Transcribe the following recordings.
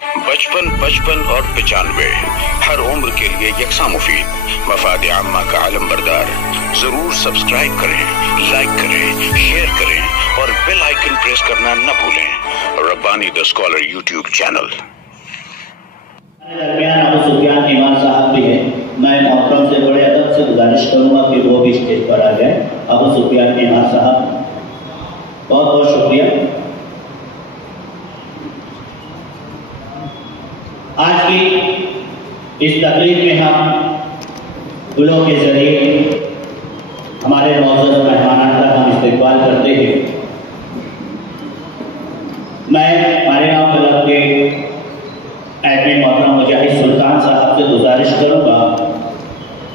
55 55 اور 95 ہر عمر کے لیے یکساں مفید، مفاد عامہ کا علم بردار۔ ضرور سبسکرائب کریں، لائک کریں، شیئر کریں اور بیل آئیکن پریس کرنا نہ بھولیں۔ ربانی دا اسکالر یوٹیوب چینل۔ درمیان ابو سفیان امام صاحب بھی ہیں، میں محترم سے بڑے ادب سے گزارش کروں گا کہ وہ بھی اسٹیج پر آ جائیں۔ ابو سفیان امام صاحب، بہت بہت شکریہ۔ آج کی اس تقریب میں ہم گلوں کے ذریعے ہمارے معزز مہمانان کا ہم استقبال کرتے ہیں۔ میں ہمارے نام کلب کے ایڈمن محترم مجاہد سلطان صاحب سے گزارش کروں گا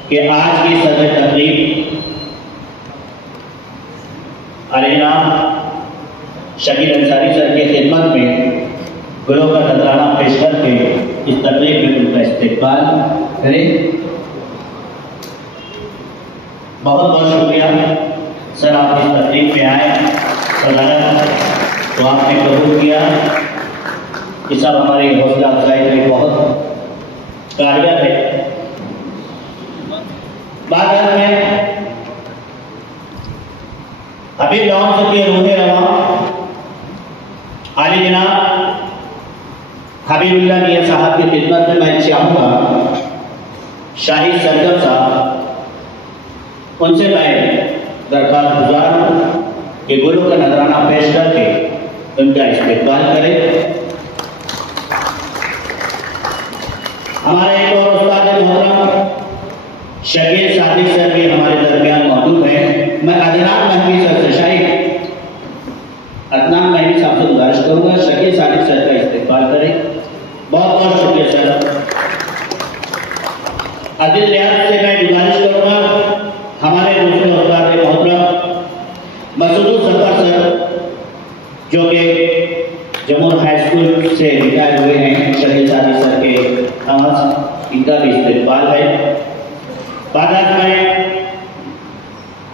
کہ آج کی صدر تقریب علامہ شکیل انصاری سر کی خدمت میں گلوں کا نذرانہ پیش کر کے اس تقریب میں ان کا استقبال کریں۔ بہت بہت شکریہ سر، آپ اس تقریب میں آئے تو آپ نے قبول کیا، یہ سب ہماری حوصلہ افزائی میں بہت کاریگر ہے۔ بعد میں حبیب لون کے روح رواں عالی جناب حبیب اللہ میاں صاحب کی خدمت میں میں چاہوں گا شاہد سرگم صاحب، ان سے میں درخواست گزار ہوں کہ گلوں کا نذرانہ پیش کر کے ان کا استقبال کریں۔ ہمارے ایک اور استاد محترم شکیل صادق سر بھی ہمارے درمیان موجود ہیں۔ میں عدنان مہدی سر سے عدنان مہدی صاحب سے گزارش کروں گا شکیل صادق سر کا استقبال کریں۔ بہت بہت شکریہ سر۔ عزیز ریاض سے میں گزارش کروں گا ہمارے دوسرے استاد محترم مسعود الظفر سر، جو کہ جمہور ہائی اسکول سے ریٹائر ہوئے ہیں، شکیل صادق سر کے آواز ان کا بھی استقبال ہے۔ بعد میں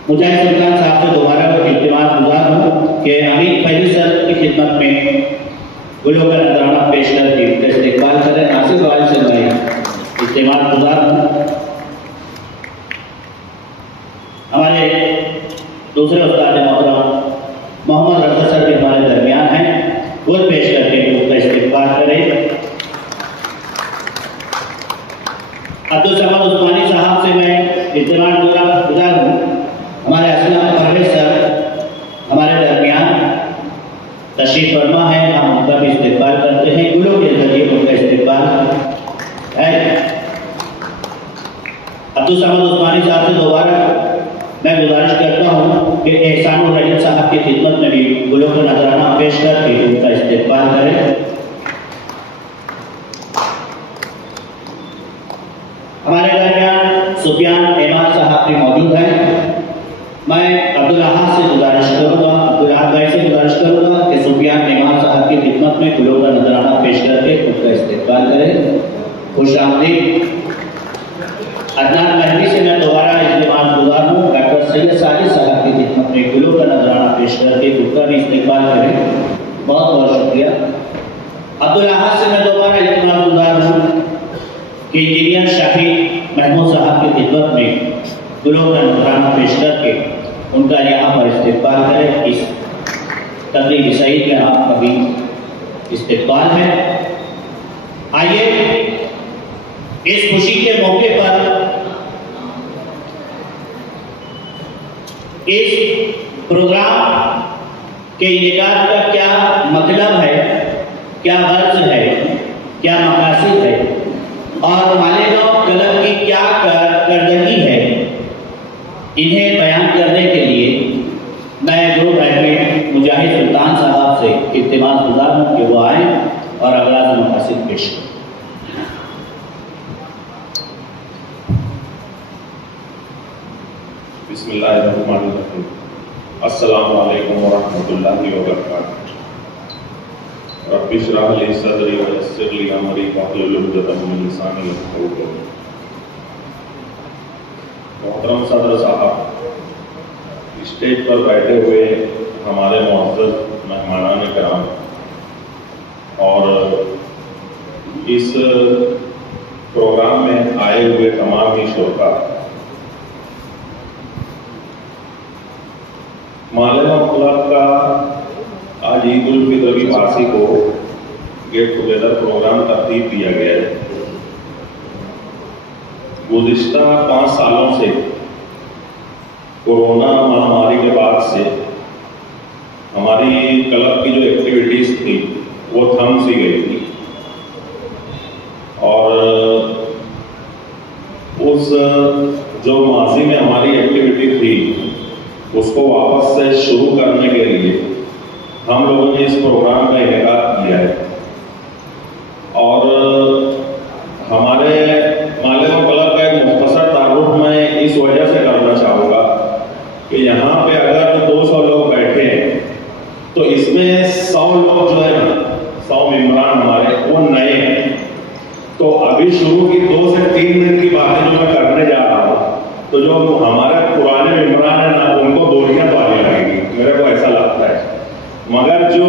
مجاہد سلطان صاحب سے دوبارہ کو التماس گزار ہوں کہ امین فیضی سر کی خدمت میں گلوں کا نذرانہ پیش کر کے ان کا استقبال کریں۔ ناصر وائل سے میں التماس گزار ہوں ہمارے دوسرے استاد محترم محمد رضا سر بھی ہمارے درمیان ہیں، وہ پیش کر کے ان کا استقبال کریں۔ عبدالصمد عثمانی صاحب سے میں التماس گزار ہوں ہمارے اسلام پرویز سر ہمارے درمیان تشریف فرما ہے، ہم ان کا بھی استقبال کرتے ہیں۔ گلوں کے ذریعے ان کا استقبال ہے۔ عبدالصمد عثمانی صاحب سے دوبارہ میں گزارش کرتا ہوں کہ احسان الرحیم صاحب کی خدمت میں بھی گلوں کا نذرانہ پیش کر کے ان کا استقبال کریں۔ ہمارے درمیان سفیان امام صاحب بھی موجود ہیں۔ میں عبدالحاد سے گزارش کروں گا، عبدالحاد بھائی سے گزارش کروں گا کہ سفیان امام صاحب کی خدمت میں گلوں کا نذرانہ پیش کر کے ان کا استقبال کریں۔ خوش آمدید۔ عدنان مہدی سے میں دوبارہ التماس گزار ہوں ڈاکٹر سید ساجد صاحب کی خدمت میں گلوں کا نذرانہ پیش کر کے ان کا بھی استقبال کریں۔ بہت بہت شکریہ۔ عبدالحاد سے میں دوبارہ التماس گزار ہوں کہ انجینئر شاہد محمود صاحب کی خدمت میں گلوں کا نذرانہ پیش کر کے ان کا یہاں پر استقبال کریں۔ اس تقریب سعید میں آپ کا بھی استقبال ہے۔ آئیے اس خوشی کے موقع پر اس پروگرام کے انعقاد کا کیا مطلب ہے، کیا غرض ہے، کیا مقاصد ہے اور مالیگاؤں کلب کی کیا کردگی ہے، انہیں بیان کرنے کے لیے میں گروپ ایڈمن مجاہد سلطان صاحب سے التماس گزار ہوں کہ وہ آئیں اور اغراض مقاصد پیش کریں۔ بسم اللہ الرحمن الرحیم۔ السلام علیکم ورحمۃ اللہ وبرکاتہ۔ رب اشرح لی صدری ویسر لی امری واحلل عقدۃ من لسانی یفقہوا قولی۔ محترم صدر صاحب، اسٹیج پر بیٹھے ہوئے ہمارے معزز مہمانان کرام اور اس پروگرام میں آئے ہوئے تمام ہی شرکا، مالنا کلب کا آج عید الفطر کی بارسی کو گیٹ ٹوگیدر پروگرام ترتیب دیا گیا ہے۔ گزشتہ 5 سالوں سے کورونا مہاماری کے بعد سے ہماری کلب کی جو ایکٹیویٹیز تھی وہ تھم سی گئی تھی، اور اس جو ماضی میں ہماری ایکٹیویٹی تھی اس کو واپس سے شروع کرنے کے لیے ہم لوگوں نے اس پروگرام کا انعقاد کیا ہے۔ اور ہمارے مالنا کلب کا ایک مختصر تعارف میں اس وجہ سے کرنا چاہوں گا کہ یہاں پہ اگر 200 لوگ بیٹھے ہیں تو اس میں 100 لوگ جو ہے نا، 100 ممبران ہمارے وہ نئے ہیں۔ تو ابھی شروع کی 2 سے 3 منٹ کی باتیں جو میں کرنے جا رہا ہوں تو جو ہمارے پرانے ممبران ہیں نا ان کو دوریاں تو آنے لگیں گی، میرے کو ایسا لگتا ہے، مگر جو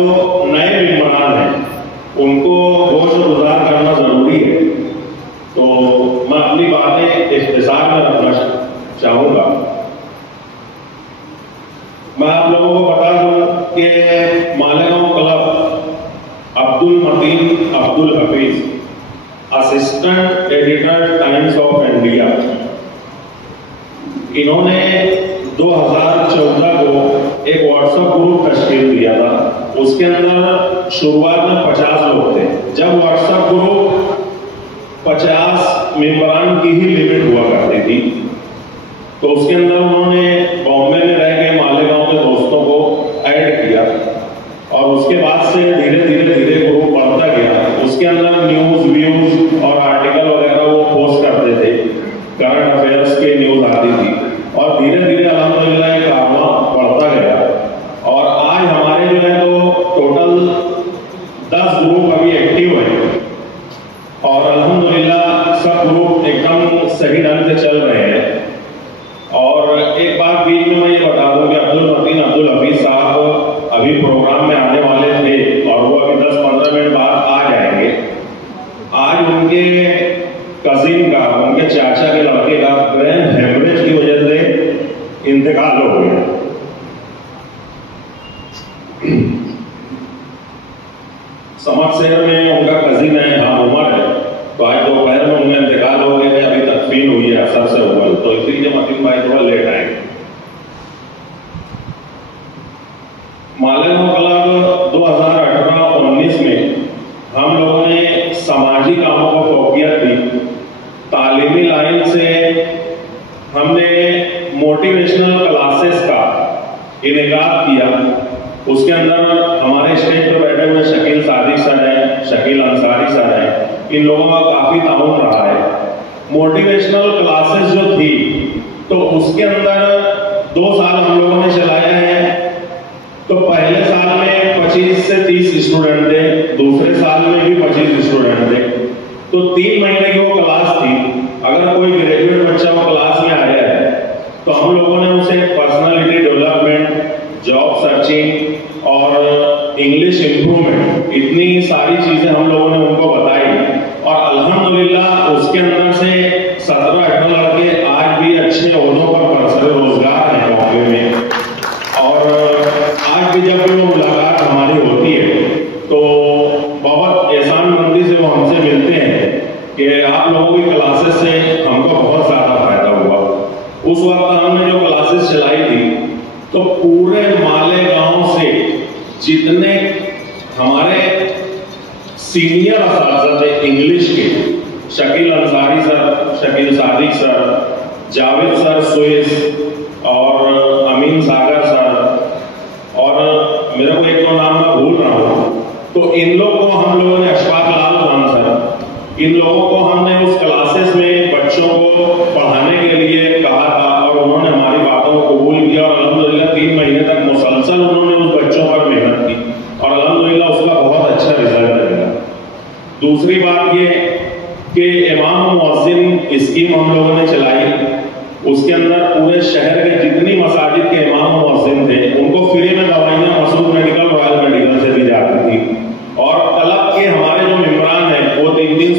نئے ممبران ہیں ان کو گوش گزار کرنا ضروری ہے۔ تو میں اپنی باتیں اختصار میں رکھنا چاہوں گا۔ میں آپ لوگوں کو بتا دوں کہ Malegaon club Abdul Mateen Abdul Hafeez, assistant editor Times of India, انہوں نے 2014 کو ایک واٹس ایپ گروپ تشکیل دیا تھا۔ اس کے اندر شروعات میں 50 لوگ تھے۔ جب واٹس ایپ گروپ 50 ممبران کی ہی لمٹ ہوا کرتی تھی تو اس کے اندر انہوں نے بامبے میں رہ کے مالیگاؤں کے دوستوں کو ایڈ کیا، اور اس کے بعد سے دھیرے دھیرے گروپ بڑھتا گیا۔ اس کے اندر نیوز ویوز اور آرٹیکل وغیرہ وہ پوسٹ کرتے تھے، کرنٹ افیئرس کے نیوز آتی تھی، اور دھیرے دھیرے الحمدللہ یہ کارواں بڑھتا گیا۔ اور آج ہمارے جو ہے تو ٹوٹل 10 گروپ ابھی ایکٹیو ہیں، اور الحمدللہ سب گروپ ایک دم صحیح ڈھنگ سے چل رہے ہیں۔ اور ایک بات بیچ میں یہ بتا دوں کہ عبد المتین عبد الحفیظ صاحب ابھی پروگرام میں آنے والے تھے، اور وہ ابھی 10-15 منٹ بعد آ جائیں گے۔ آج ان کے کزن کا، ان کے چاچا کے لڑکے کا برین ہیمریج کی وجہ سے انتقال ہو گیا۔ سمجھ شہر میں ان کا کزن ہے، ہاں عمر ہے، تو آج دوپہر میں ان کا انتقال ہو گیا ہے، ابھی تدفین ہوئی ہے اثر سے اول، تو اسی لیے متین بھائی تھوڑا لیٹ آئے گے۔ مالیگاؤں کلب 2018-19 میں ہم لوگوں نے سماجی کاموں کو فوقیت دی۔ تعلیمی لائن سے ہم نے موٹیویشنل کلاسز کا انعقاد کیا۔ اس کے اندر ہمارے اسٹیج پہ بیٹھے ہوئے شکیل صادق سر ہیں، شکیل انصاری سر ہیں، ان لوگوں کا کافی تعاون رہا ہے۔ موٹیویشنل کلاسز جو تھی تو اس کے اندر 2 سال ہم لوگوں نے چلایا ہے۔ تو پہلے سال میں 25 سے 30 اسٹوڈنٹ تھے، دوسرے سال میں بھی 25 اسٹوڈنٹ تھے۔ تو 3 مہینے کی وہ کلاس تھی۔ اگر کوئی گریجویٹ بچہ وہ کلاس میں آیا ہے تو ہم لوگوں نے اسے پرسنالٹی ڈیولپمنٹ، جاب سرچنگ اور انگلش امپرومنٹ، اتنی ساری چیزیں ہم لوگوں نے ان کو بتائی، اور الحمدللہ اس کے اندر سے 17-18 لڑکے آج بھی اچھے عہدوں پر برسر روزگار ہیں بامبے میں۔ اور آج بھی جب بھی وہ ملاقات ہماری ہوتی ہے تو بہت احسان مندی سے وہ ہم سے ملتے ہیں کہ آپ لوگوں کی کلاسز سے ہم کو بہت زیادہ فائدہ ہوا۔ اس وقت ہم نے جو کلاسز چلائی تھی تو پورے مالیگاؤں سے جتنے ہمارے سینئر اساتذہ تھے انگلش کے، شکیل انصاری سر، شکیل صادق سر، جاوید سر سوئس اور امین ساگر سر، اور میرے کو ایک تو نام میں بھول رہا ہوں، تو ان لوگ کو ہم لوگوں نے، اشفاق لال خان سر، ان لوگوں کو ہم نے اس کلاسز میں بچوں کو پڑھانے کے لیے کہا تھا، اور انہوں نے ہماری باتوں کو قبول کیا، اور الحمدللہ 3 مہینے تک مسلسل انہوں نے اس بچوں پر محنت کی، اور الحمدللہ اس کا بہت اچھا رزلٹ ملا۔ دوسری بات یہ کہ امام مؤذن اسکیم ہم لوگوں نے چلائی۔ اس کے اندر پورے شہر کے جتنی مساجد کے امام مؤذن تھے ان کو فری میں دوائیاں مسعود میڈیکل، رائل میڈیکل سے دی جاتی تھی، اور کلب کے ہمارے جو ممبران ہیں وہ 300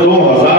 2000